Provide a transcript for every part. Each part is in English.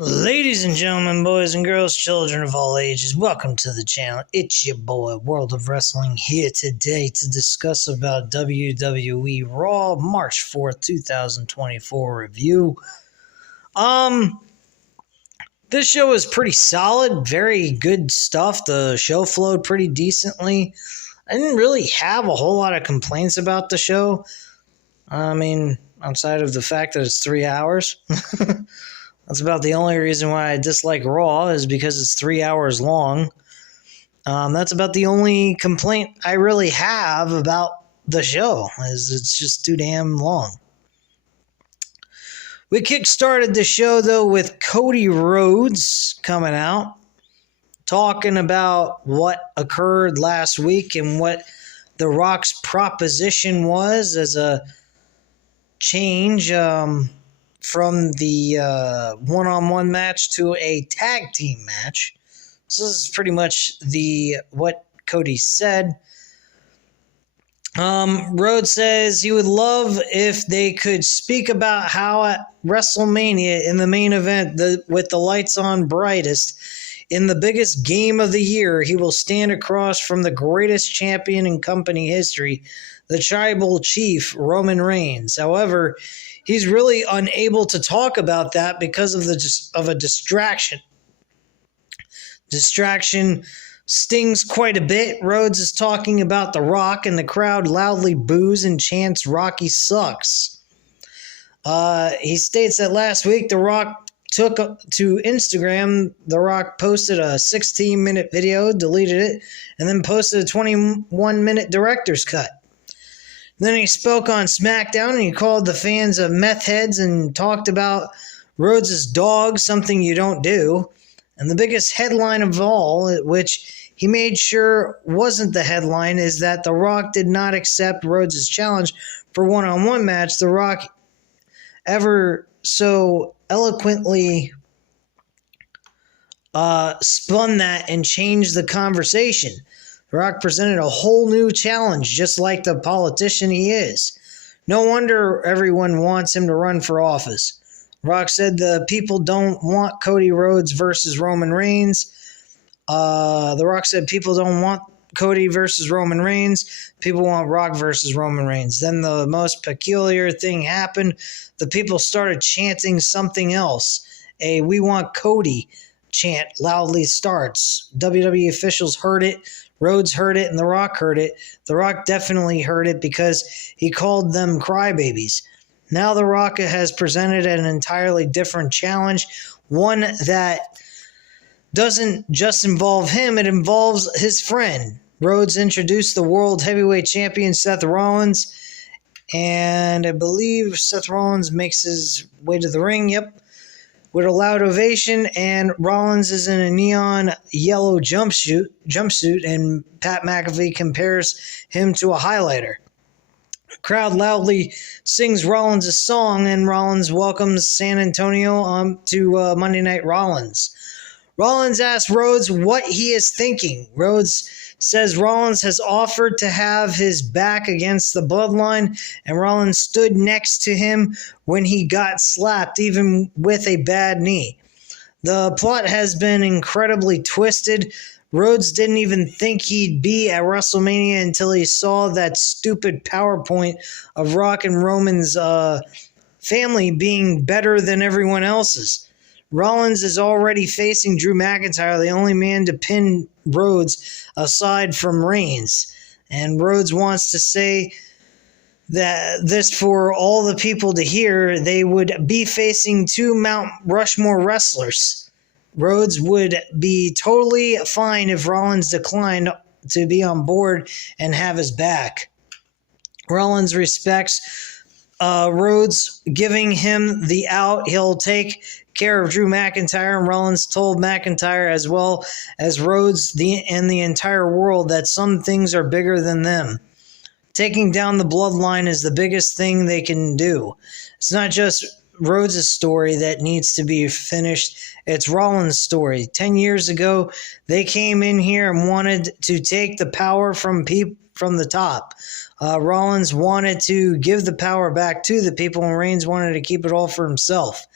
Ladies and gentlemen, boys and girls, children of all ages, welcome to the channel. It's your boy, World of Wrestling, here today to discuss about WWE Raw March 4th, 2024 review. This show is pretty solid, very good stuff. The show flowed pretty decently. I didn't really have a whole lot of complaints about the show. Outside of the fact that it's 3 hours. That's about the only reason why I dislike Raw, is because it's 3 hours long. That's about the only complaint I really have about the show, is it's just too damn long. We kickstarted the show, though, with Cody Rhodes coming out, talking about what occurred last week and what The Rock's proposition was as a change from the one-on-one match to a tag team match. So this is pretty much what Cody said. Rhodes says he would love if they could speak about how at WrestleMania in the main event, with the lights on brightest, in the biggest game of the year, he will stand across from the greatest champion in company history, the Tribal Chief, Roman Reigns. However, he's really unable to talk about that because of a distraction. Distraction stings quite a bit. Rhodes is talking about The Rock, and the crowd loudly boos and chants, "Rocky sucks." He states that last week, The Rock took to Instagram. The Rock posted a 16-minute video, deleted it, and then posted a 21-minute director's cut. Then he spoke on SmackDown, and he called the fans meth heads and talked about Rhodes' dog, something you don't do. And the biggest headline of all, which he made sure wasn't the headline, is that The Rock did not accept Rhodes' challenge for one-on-one match. The Rock ever so eloquently spun that and changed the conversation. The Rock presented a whole new challenge, just like the politician he is. No wonder everyone wants him to run for office. Rock said the people don't want Cody Rhodes versus Roman Reigns. The Rock said people don't want Cody versus Roman Reigns. People want Rock versus Roman Reigns. Then the most peculiar thing happened. The people started chanting something else. A "We want Cody" chant loudly starts. WWE officials heard it. Rhodes heard it, and The Rock heard it. The Rock definitely heard it because he called them crybabies. Now The Rock has presented an entirely different challenge, one that doesn't just involve him, it involves his friend. Rhodes introduced the World Heavyweight Champion Seth Rollins, and I believe Seth Rollins makes his way to the ring, with a loud ovation, and Rollins is in a neon yellow jumpsuit, and Pat McAfee compares him to a highlighter. The crowd loudly sings Rollins' song, and Rollins welcomes San Antonio to Monday Night Rollins. Rollins asks Rhodes what he is thinking. Rhodes says Rollins has offered to have his back against the bloodline, and Rollins stood next to him when he got slapped, even with a bad knee. The plot has been incredibly twisted. Rhodes didn't even think he'd be at WrestleMania until he saw that stupid PowerPoint of Rock and Roman's family being better than everyone else's. Rollins is already facing Drew McIntyre, the only man to pin Rhodes aside from Reigns. And Rhodes wants to say that this for all the people to hear, they would be facing two Mount Rushmore wrestlers. Rhodes would be totally fine if Rollins declined to be on board and have his back. Rollins respects Rhodes giving him the out. He'll take care of Drew McIntyre, and Rollins told McIntyre, as well as Rhodes and the entire world, that some things are bigger than them. Taking down the bloodline is the biggest thing they can do. It's not just Rhodes' story that needs to be finished. It's Rollins' story. 10 years ago, they came in here and wanted to take the power from the top. Rollins wanted to give the power back to the people, and Reigns wanted to keep it all for himself.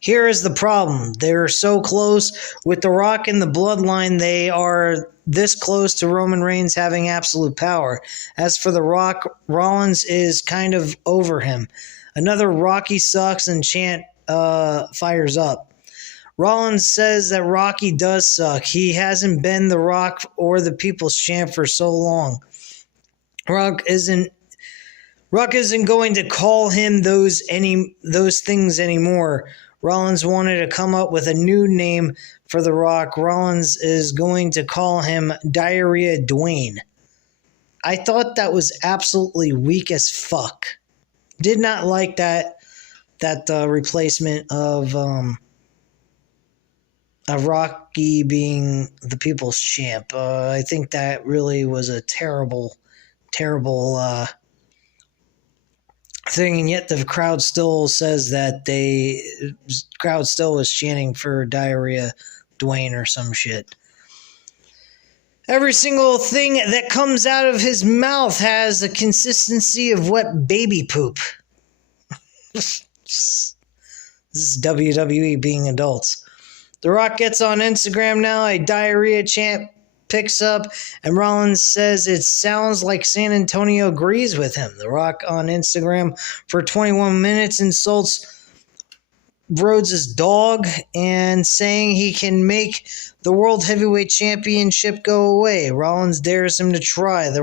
Here is the problem. They're so close. With The Rock and the Bloodline, they are this close to Roman Reigns having absolute power. As for The Rock, Rollins is kind of over him. Another Rocky sucks and chant fires up. Rollins says that Rocky does suck. He hasn't been The Rock or the People's Champ for so long. Rock isn't going to call him those things anymore. Rollins wanted to come up with a new name for The Rock. Rollins is going to call him Diarrhea Dwayne. I thought that was absolutely weak as fuck. Did not like that replacement of Rocky being the People's Champ. I think that really was a terrible thing, and yet the crowd still says that crowd still was chanting for Diarrhea Dwayne or some shit. Every single thing that comes out of his mouth has the consistency of wet baby poop. This is WWE being adults. The Rock gets on Instagram now. A diarrhea chant picks up, and Rollins says it sounds like San Antonio agrees with him. The Rock on Instagram for 21 minutes insults Rhodes' dog and saying he can make the World Heavyweight Championship go away. Rollins dares him to try. The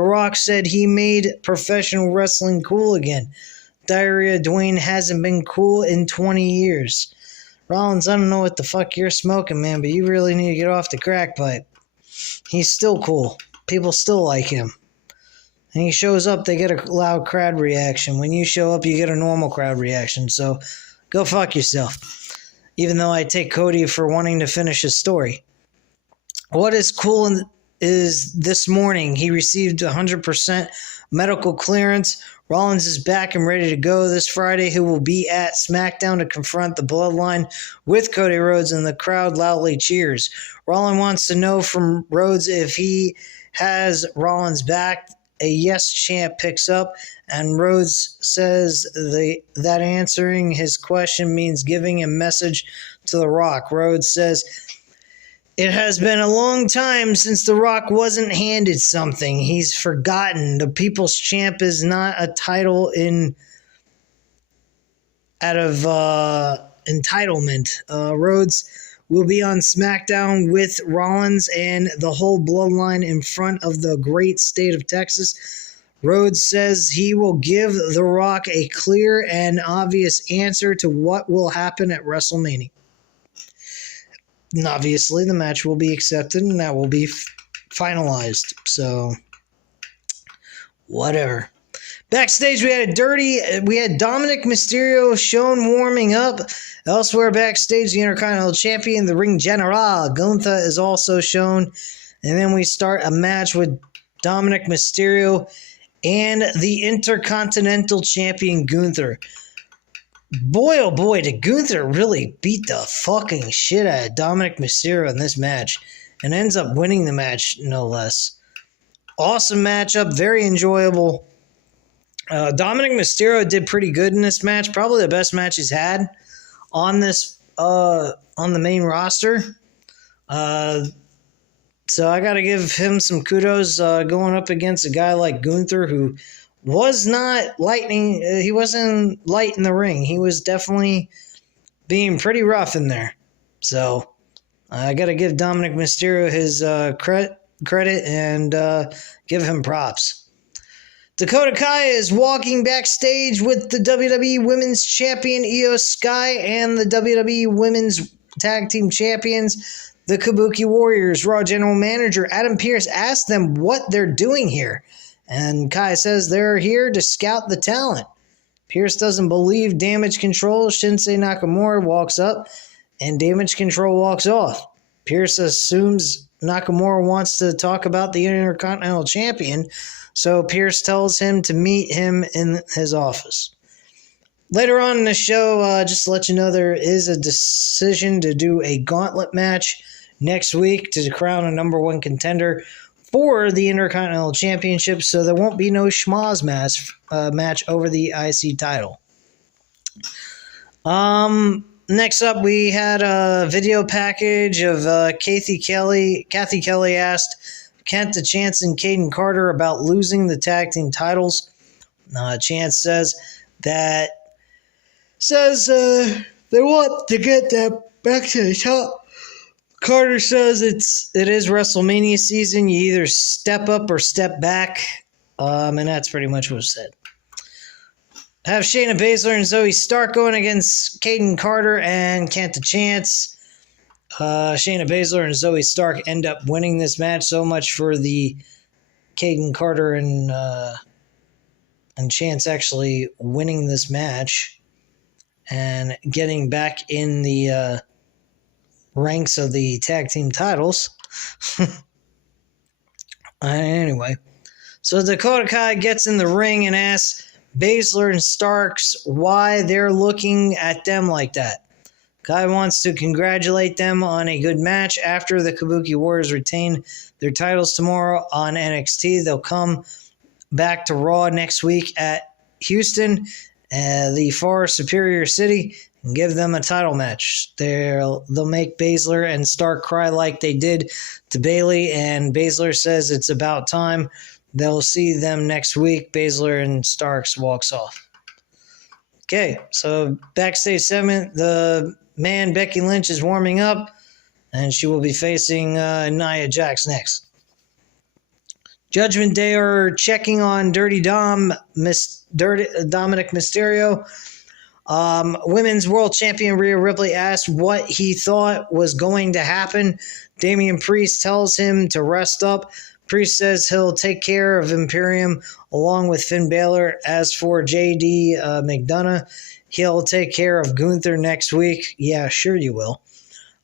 Rock said he made professional wrestling cool again. Diarrhea Dwayne hasn't been cool in 20 years. Rollins, I don't know what the fuck you're smoking, man, but you really need to get off the crack pipe. He's still cool. People still like him. And he shows up, they get a loud crowd reaction. When you show up, you get a normal crowd reaction. So go fuck yourself. Even though I take Cody for wanting to finish his story. What is cool is this morning he received 100% medical clearance. Rollins is back and ready to go this Friday. He will be at SmackDown to confront the Bloodline with Cody Rhodes, and the crowd loudly cheers. Rollins wants to know from Rhodes if he has Rollins back. A yes chant picks up, and Rhodes says that answering his question means giving a message to The Rock. Rhodes says, "It has been a long time since The Rock wasn't handed something. He's forgotten. The People's Champ is not a title out of entitlement." Rhodes will be on SmackDown with Rollins and the whole Bloodline in front of the great state of Texas. Rhodes says he will give The Rock a clear and obvious answer to what will happen at WrestleMania. And obviously, the match will be accepted and that will be finalized. So, whatever. Backstage, we had Dominic Mysterio shown warming up. Elsewhere backstage, the Intercontinental Champion, the Ring General, Gunther, is also shown. And then we start a match with Dominic Mysterio and the Intercontinental Champion, Gunther. Boy, oh boy, did Gunther really beat the fucking shit out of Dominic Mysterio in this match. And ends up winning the match, no less. Awesome matchup, very enjoyable. Dominic Mysterio did pretty good in this match. Probably the best match he's had on this on the main roster. So I got to give him some kudos going up against a guy like Gunther, who was not lightning. He wasn't light in the ring. He was definitely being pretty rough in there. So I got to give Dominic Mysterio his credit and give him props. Dakota Kai is walking backstage with the WWE Women's Champion Io Sky and the WWE Women's Tag Team Champions, the Kabuki Warriors. Raw General Manager Adam Pearce asked them what they're doing here, and Kai says they're here to scout the talent. Pearce doesn't believe Damage Control. Shinsuke Nakamura walks up, and Damage Control walks off. Pearce assumes Nakamura wants to talk about the Intercontinental Champion, so Pearce tells him to meet him in his office. Later on in the show, just to let you know, there is a decision to do a gauntlet match next week to crown a number one contender for the Intercontinental Championship, so there won't be no schmoz match over the IC title. Next up, we had a video package of Kathy Kelly. Kathy Kelly asked Kent, Chance, and Caden Carter about losing the tag team titles. Chance says they want to get them back to the top. Carter says it is WrestleMania season. You either step up or step back. And that's pretty much what was said. Have Shayna Baszler and Zoe Stark going against Caden Carter and Kenta Chance. Shayna Baszler and Zoe Stark end up winning this match. So much for the Caden Carter and Chance actually winning this match and getting back in the ranks of the tag team titles. Anyway, so Dakota Kai gets in the ring and asks Baszler and Starks why they're looking at them like that. Kai wants to congratulate them on a good match after the Kabuki Warriors retain their titles tomorrow on NXT. They'll come back to Raw next week at Houston, the far superior city, and give them a title match. They'll make Baszler and Stark cry like they did to Bayley, and Baszler says it's about time. They'll see them next week. Baszler and Starks walks off. Okay, so backstage segment, the man Becky Lynch is warming up, and she will be facing Nia Jax next. Judgment Day are checking on Dirty Dominic Mysterio. Women's World Champion Rhea Ripley asked what he thought was going to happen. Damian Priest tells him to rest up. Priest says he'll take care of Imperium along with Finn Balor. As for JD McDonough, he'll take care of Gunther next week. Yeah, sure you will.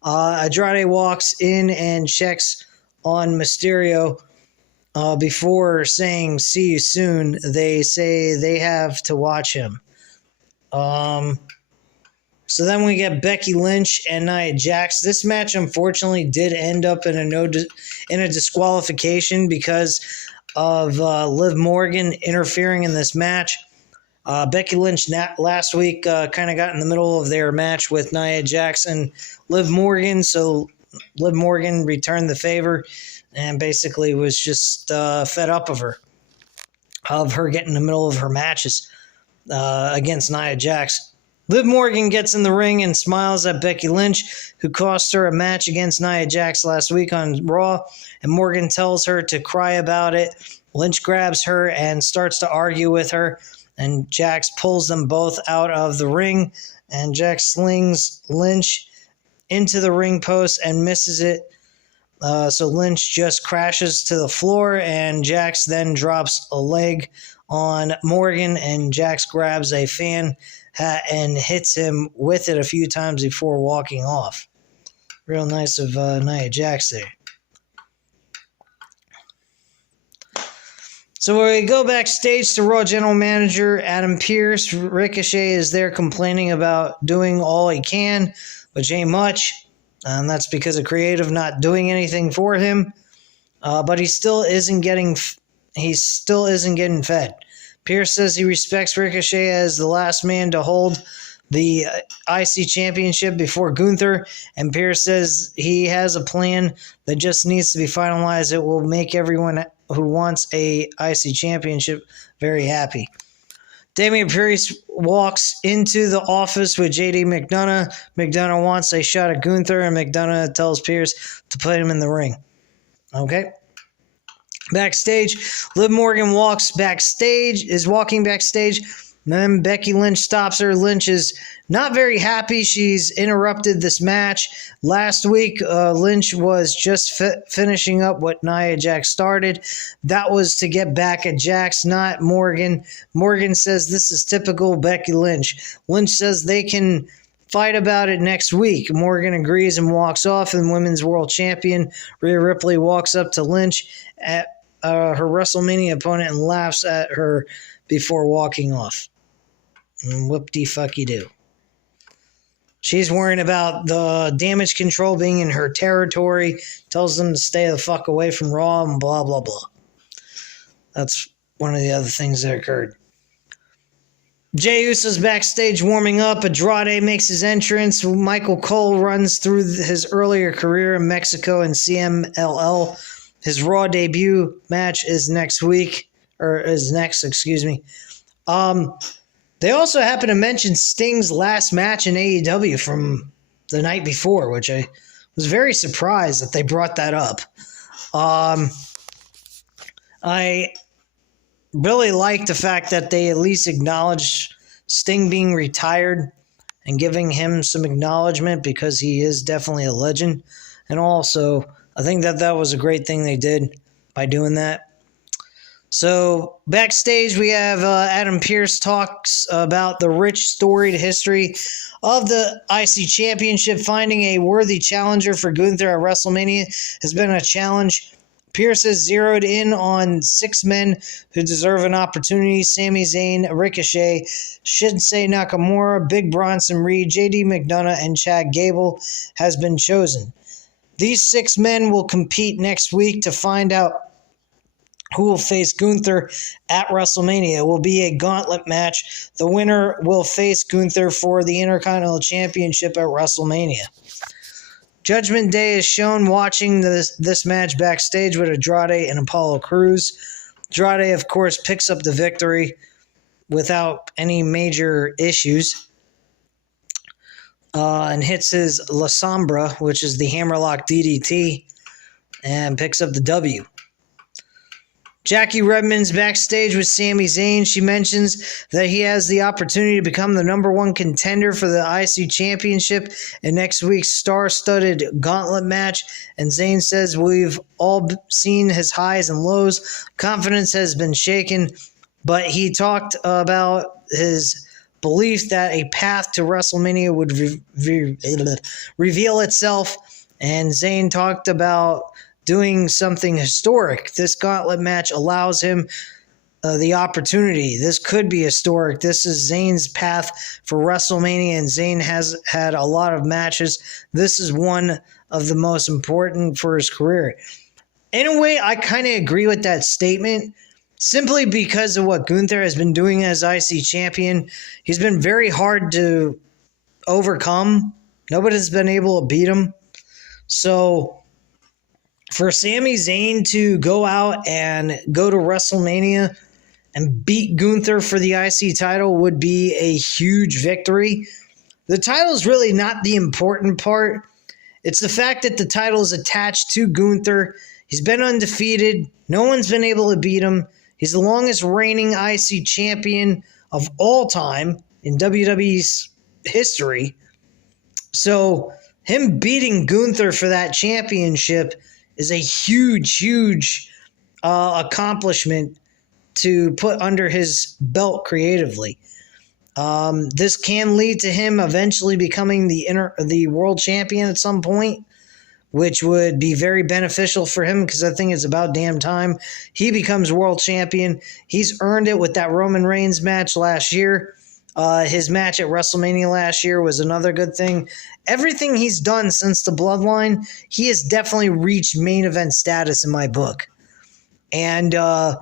Andrade walks in and checks on Mysterio before saying, "See you soon." They say they have to watch him. So then we get Becky Lynch and Nia Jax. This match, unfortunately, did end up in a disqualification because of Liv Morgan interfering in this match. Becky Lynch last week kind of got in the middle of their match with Nia Jax and Liv Morgan, so Liv Morgan returned the favor and basically was just fed up of her getting in the middle of her matches against Nia Jax. Liv Morgan gets in the ring and smiles at Becky Lynch, who cost her a match against Nia Jax last week on Raw, and Morgan tells her to cry about it. Lynch grabs her and starts to argue with her, and Jax pulls them both out of the ring, and Jax slings Lynch into the ring post and misses it. So Lynch just crashes to the floor, and Jax then drops a leg on Morgan, and Jax grabs a fan hat and hits him with it a few times before walking off. Real nice of Nia Jax there. So we go backstage to Raw General Manager Adam Pearce. Ricochet is there complaining about doing all he can, which ain't much. And that's because of creative not doing anything for him. But he still isn't getting fed. Pearce says he respects Ricochet as the last man to hold the IC championship before Gunther, and Pearce says he has a plan that just needs to be finalized. It will make everyone who wants a IC championship very happy. Damian Priest walks into the office with JD McDonough. McDonough wants a shot at Gunther, and McDonough tells Pearce to put him in the ring. Okay. Backstage, Liv Morgan is walking backstage. Then Becky Lynch stops her. Lynch is not very happy. She's interrupted this match. Last week, Lynch was just finishing up what Nia Jax started. That was to get back at Jax, not Morgan. Morgan says this is typical Becky Lynch. Lynch says they can fight about it next week. Morgan agrees and walks off, and Women's World Champion Rhea Ripley walks up to Lynch at her WrestleMania opponent and laughs at her before walking off. And whoop-de-fucky-do. She's worrying about the damage control being in her territory, tells them to stay the fuck away from Raw, and blah, blah, blah. That's one of the other things that occurred. Jey Uso's backstage warming up. Andrade makes his entrance. Michael Cole runs through his earlier career in Mexico and CMLL. His Raw debut match is next, excuse me. They also happen to mention Sting's last match in AEW from the night before, which I was very surprised that they brought that up. I really like the fact that they at least acknowledged Sting being retired and giving him some acknowledgement, because he is definitely a legend. And also, I think that was a great thing they did by doing that. So backstage, we have Adam Pearce talks about the rich storied history of the IC Championship. Finding a worthy challenger for Gunther at WrestleMania has been a challenge. Pearce has zeroed in on 6 men who deserve an opportunity: Sami Zayn, Ricochet, Shinsuke Nakamura, Big Bronson Reed, JD McDonough, and Chad Gable has been chosen. These 6 men will compete next week to find out who will face Gunther at WrestleMania. It will be a gauntlet match. The winner will face Gunther for the Intercontinental Championship at WrestleMania. Judgment Day is shown watching this match backstage with Andrade and Apollo Crews. Andrade, of course, picks up the victory without any major issues and hits his La Sombra, which is the Hammerlock DDT, and picks up the W. Jackie Redmond's backstage with Sami Zayn. She mentions that he has the opportunity to become the number 1 contender for the IC Championship in next week's star-studded gauntlet match. And Zayn says, "We've all seen his highs and lows. Confidence has been shaken." But he talked about his belief that a path to WrestleMania would reveal itself. And Zayn talked about doing something historic. This gauntlet match allows him the opportunity. This could be historic. This is Zayn's path for WrestleMania, and Zayn has had a lot of matches. This is one of the most important for his career. In a way, I kind of agree with that statement, simply because of what Gunther has been doing as IC champion. He's been very hard to overcome. Nobody's been able to beat him. So for Sami Zayn to go out and go to WrestleMania and beat Gunther for the IC title would be a huge victory. The title is really not the important part. It's the fact that the title is attached to Gunther. He's been undefeated. No one's been able to beat him. He's the longest reigning IC champion of all time in WWE's history. So him beating Gunther for that championship is a huge accomplishment to put under his belt creatively. This can lead to him eventually becoming the world champion at some point, which would be very beneficial for him, because I think it's about damn time he becomes world champion. He's earned it with that Roman Reigns match last year. His match at WrestleMania last year was another good thing. Everything he's done since the Bloodline, he has definitely reached main event status in my book. And I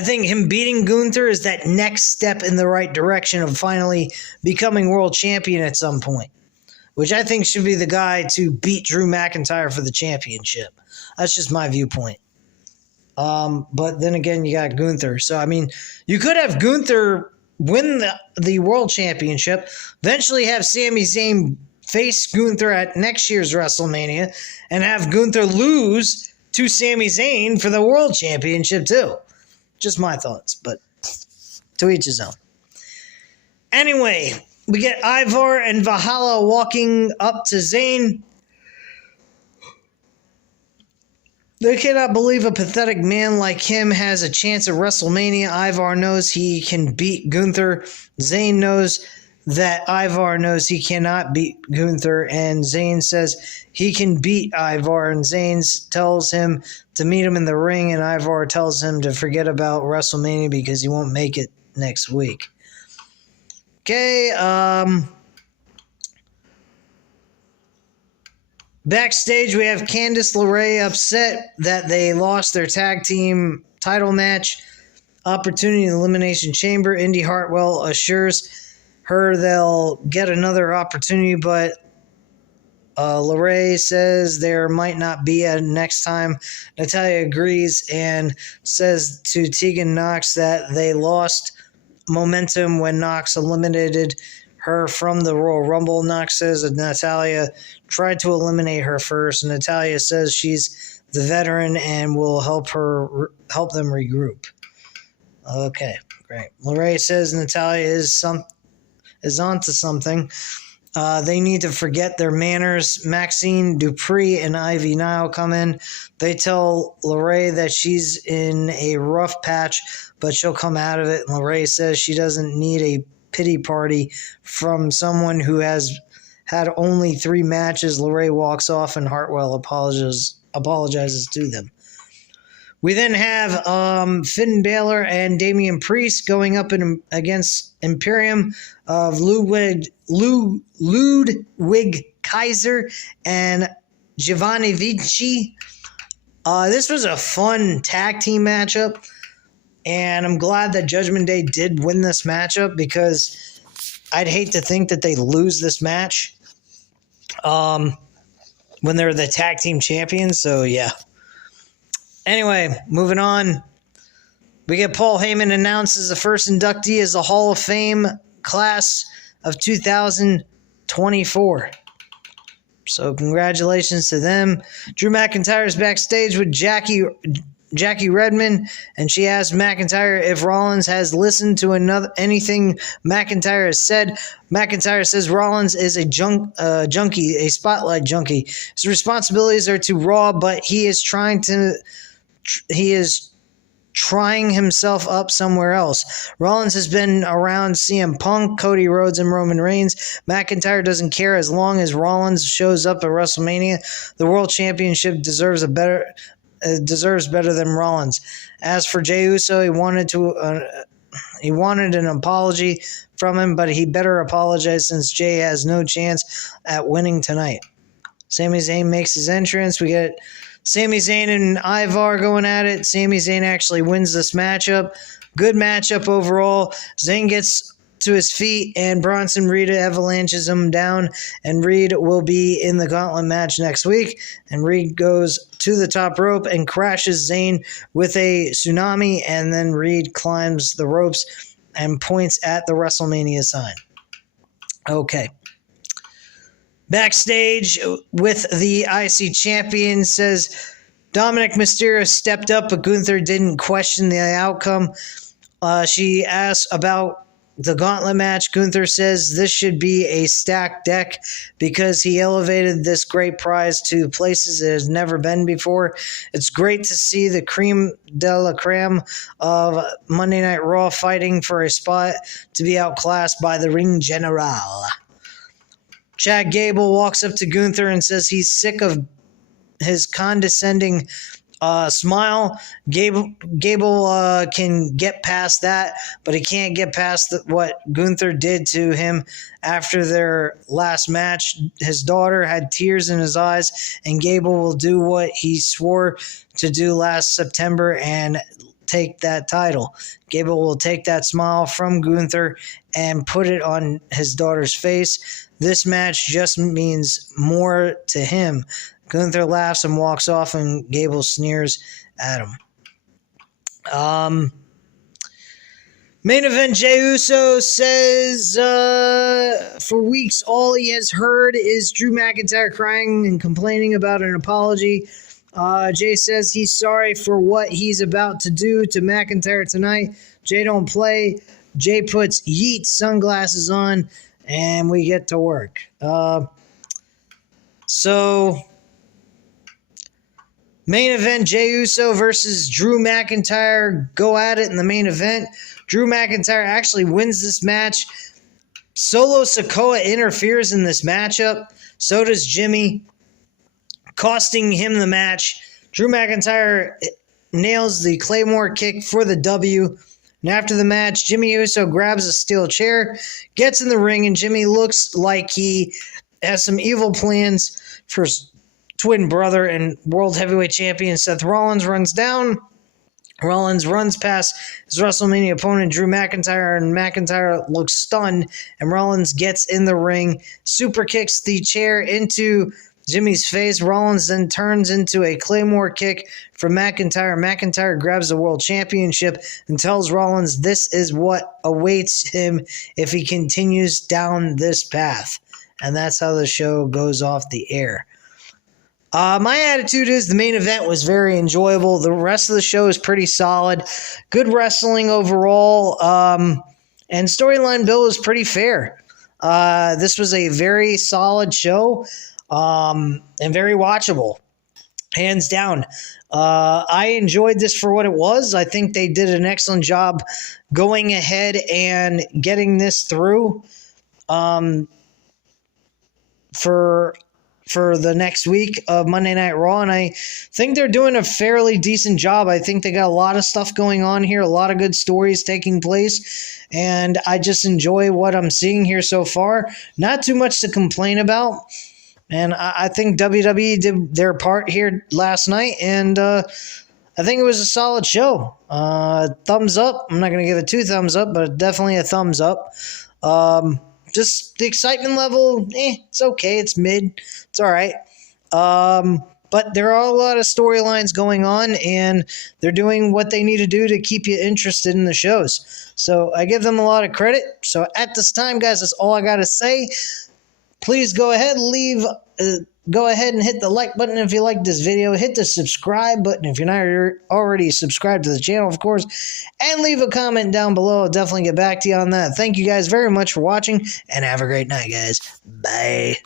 think him beating Gunther is that next step in the right direction of finally becoming world champion at some point, which I think should be the guy to beat Drew McIntyre for the championship. That's just my viewpoint. But then again, you got Gunther. So, I mean, you could have Gunther win the world championship, eventually have Sami Zayn face Gunther at next year's WrestleMania, and have Gunther lose to Sami Zayn for the world championship too. Just my thoughts, but to each his own. Anyway, we get Ivar and Valhalla walking up to Zayn. They cannot believe a pathetic man like him has a chance at WrestleMania. Ivar knows he can beat Gunther. Zayn knows that Ivar knows he cannot beat Gunther, and Zayn says he can beat Ivar, and Zayn tells him to meet him in the ring, and Ivar tells him to forget about WrestleMania because he won't make it next week. Okay, backstage, we have Candice LeRae upset that they lost their tag team title match. opportunity in the Elimination Chamber. Indy Hartwell assures her they'll get another opportunity, but LeRae says there might not be a next time. Natalya agrees and says to Tegan Nox that they lost momentum when Nox eliminated her from the Royal Rumble. Nox says that Natalya tried to eliminate her first. Natalya says she's the veteran and will help them regroup. Okay, great. LeRae says Natalya is onto something. They need to forget their manners. Maxine Dupree and Ivy Nile come in. They tell LeRae that she's in a rough patch, but she'll come out of it. And LeRae says she doesn't need a pity party from someone who has had only 3 matches. LeRae walks off and Hartwell apologizes to them. We then have Finn Balor and Damian Priest going up against Imperium of Ludwig Kaiser and Giovanni Vinci. This was a fun tag team matchup, and I'm glad that Judgment Day did win this matchup because I'd hate to think that they lose this match when they're the tag team champions. So, yeah. Anyway, moving on. We get Paul Heyman announced as the first inductee as the Hall of Fame class of 2024. So congratulations to them. Drew McIntyre is backstage with Jackie Redmond, and she asked McIntyre if Rollins has listened to anything McIntyre has said. McIntyre says Rollins is a junkie, a spotlight junkie. His responsibilities are to Raw, but he is trying himself up somewhere else. Rollins has been around CM Punk, Cody Rhodes, and Roman Reigns. McIntyre doesn't care as long as Rollins shows up at WrestleMania. The World Championship deserves better than Rollins. As for Jey Uso, he wanted an apology from him, but he better apologize since Jey has no chance at winning tonight. Sami Zayn makes his entrance. We get Sami Zayn and Ivar going at it. Sami Zayn actually wins this matchup. Good matchup overall. Zayn gets to his feet, and Bronson Reed avalanches him down, and Reed will be in the gauntlet match next week. And Reed goes to the top rope and crashes Zayn with a tsunami, and then Reed climbs the ropes and points at the WrestleMania sign. Okay. Backstage with the IC champion says Dominic Mysterio stepped up, but Gunther didn't question the outcome. She asks about the gauntlet match. Gunther says this should be a stacked deck because he elevated this great prize to places it has never been before. It's great to see the creme de la creme of Monday Night Raw fighting for a spot to be outclassed by the Ring General. Chad Gable walks up to Gunther and says he's sick of his condescending smile. Gable can get past that, but he can't get past what Gunther did to him after their last match. His daughter had tears in his eyes, and Gable will do what he swore to do last September and take that title. Gable will take that smile from Gunther and put it on his daughter's face. This match just means more to him. Gunther laughs and walks off, and Gable sneers at him. Main event, Jey Uso says for weeks all he has heard is Drew McIntyre crying and complaining about an apology. Jey says he's sorry for what he's about to do to McIntyre tonight. Jey don't play. Jey puts Yeet sunglasses on, and we get to work. So, main event, Jey Uso versus Drew McIntyre go at it in the main event. Drew McIntyre actually wins this match. Solo Sikoa interferes in this matchup. So does Jimmy, costing him the match. Drew McIntyre nails the Claymore kick for the W. And after the match, Jimmy Uso grabs a steel chair, gets in the ring, and Jimmy looks like he has some evil plans for his twin brother and World Heavyweight Champion Seth Rollins. Runs down Rollins runs past his WrestleMania opponent, Drew McIntyre, and McIntyre looks stunned, and Rollins gets in the ring, super kicks the chair into Jimmy's face. Rollins then turns into a Claymore kick from McIntyre. McIntyre grabs the World Championship and tells Rollins this is what awaits him if he continues down this path. And that's how the show goes off the air. My attitude is the main event was very enjoyable. The rest of the show is pretty solid. Good wrestling overall. And storyline build is pretty fair. This was a very solid show and very watchable. Hands down. I enjoyed this for what it was. I think they did an excellent job going ahead and getting this through for the next week of Monday Night Raw, and I think they're doing a fairly decent job. I think they got a lot of stuff going on here, a lot of good stories taking place, and I just enjoy what I'm seeing here so far. Not too much to complain about, and I think WWE did their part here last night, and I think it was a solid show. Thumbs up. I'm not going to give it 2 thumbs up, but definitely a thumbs up. Just the excitement level, it's okay. It's mid. It's all right. But there are a lot of storylines going on, and they're doing what they need to do to keep you interested in the shows. So I give them a lot of credit. So at this time, guys, that's all I got to say. Please go ahead, go ahead and hit the like button if you like this video. Hit the subscribe button if you're not already subscribed to the channel, of course. And leave a comment down below. I'll definitely get back to you on that. Thank you guys very much for watching, and have a great night, guys. Bye.